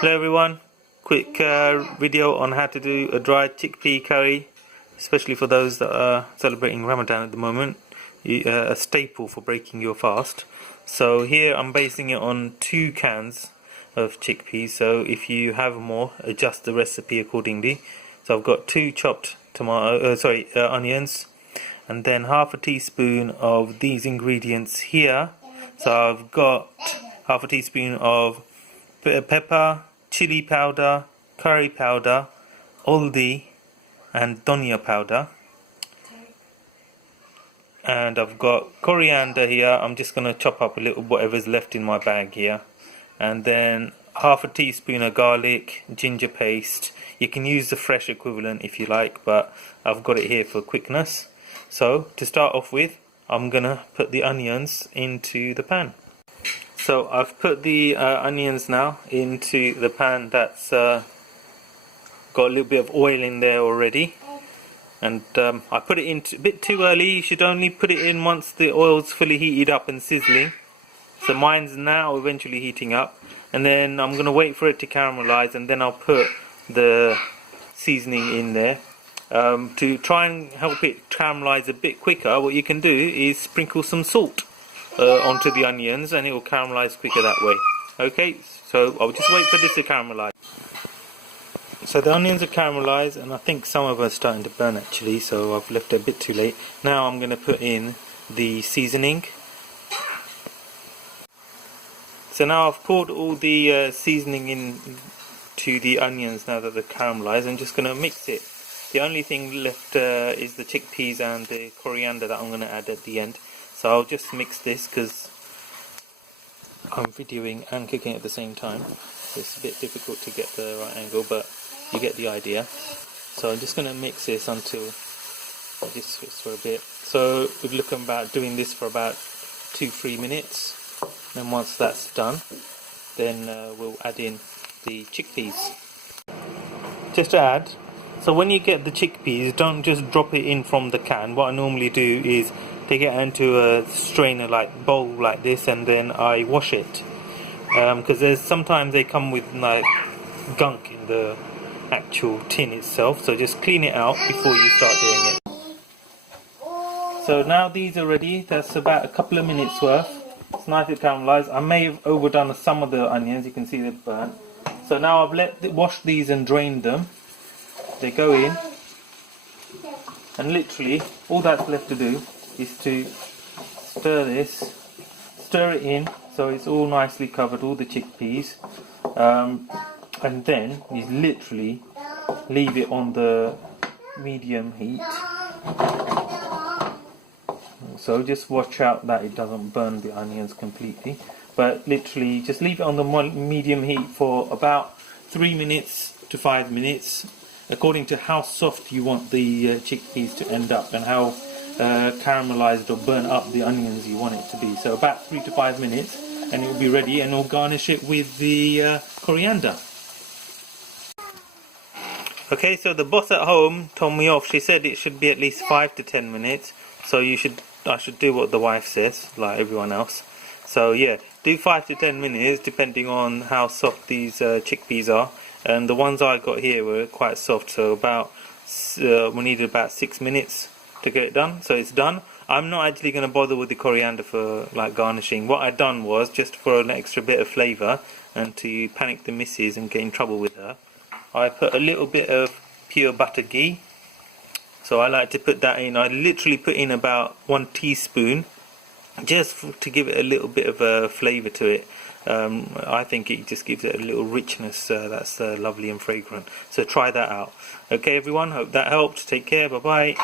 Hello everyone, quick video on how to do a dried chickpea curry, especially for those that are celebrating Ramadan at the moment, a staple for breaking your fast. So here I'm basing it on 2 cans of chickpeas, so if you have more, adjust the recipe accordingly. So I've got 2 chopped onions, and then half a teaspoon of these ingredients here. So I've got half a teaspoon of pepper, chili powder, curry powder, haldi and dahniya powder, and I've got coriander here. I'm just going to chop up a little whatever's left in my bag here, and then half a teaspoon of garlic, ginger paste. You can use the fresh equivalent if you like, but I've got it here for quickness. So to start off with, I'm going to put the onions into the pan. So I've put the onions now into the pan that's got a little bit of oil in there already, and I put it in a bit too early. You should only put it in once the oil's fully heated up and sizzling. So mine's now eventually heating up, and then I'm going to wait for it to caramelize, and then I'll put the seasoning in there. To try and help it caramelize a bit quicker, what you can do is sprinkle some salt onto the onions, and it will caramelize quicker that way. Okay, so I'll just wait for this to caramelize. So the onions are caramelized, and I think some of them are starting to burn actually, so I've left it a bit too late. Now I'm going to put in the seasoning. So now I've poured all the seasoning into the onions now that they're caramelized. I'm just going to mix it. The only thing left is the chickpeas and the coriander that I'm going to add at the end. So I'll just mix this because I'm videoing and cooking at the same time. It's a bit difficult to get the right angle, but you get the idea. So I'm just going to mix this until it just switches for a bit. So we're looking about doing this for about 2-3 minutes. And once that's done, then we'll add in the chickpeas. Just to add, so when you get the chickpeas, don't just drop it in from the can. What I normally do is take it into a strainer like bowl like this, and then I wash it, because sometimes they come with like gunk in the actual tin itself, so just clean it out before you start doing it. So now these are ready. That's about a couple of minutes worth. It's nicely caramelized. I may have overdone some of the onions, you can see they've burnt. So now I've washed these and drained them. They go in, and literally all that's left to do is to stir it in so it's all nicely covered, all the chickpeas, and then you literally leave it on the medium heat. So just watch out that it doesn't burn the onions completely, but literally just leave it on the medium heat for about 3 minutes to 5 minutes, according to how soft you want the chickpeas to end up and how caramelized or burnt up the onions you want it to be. So about 3 to 5 minutes, and it will be ready, and we'll garnish it with the coriander. Okay, so the boss at home told me off. She said it should be at least 5 to 10 minutes. So I should do what the wife says, like everyone else. So yeah, do 5 to 10 minutes depending on how soft these chickpeas are. And the ones I got here were quite soft, so we needed about 6 minutes to get it done. So it's done. I'm not actually going to bother with the coriander for like garnishing. What I done was just for an extra bit of flavour and to panic the missus and get in trouble with her, I put a little bit of pure butter ghee. So I like to put that in. I literally put in about 1 teaspoon just to give it a little bit of a flavour to it. I think it just gives it a little richness that's lovely and fragrant. So try that out. Okay everyone, hope that helped. Take care, bye bye.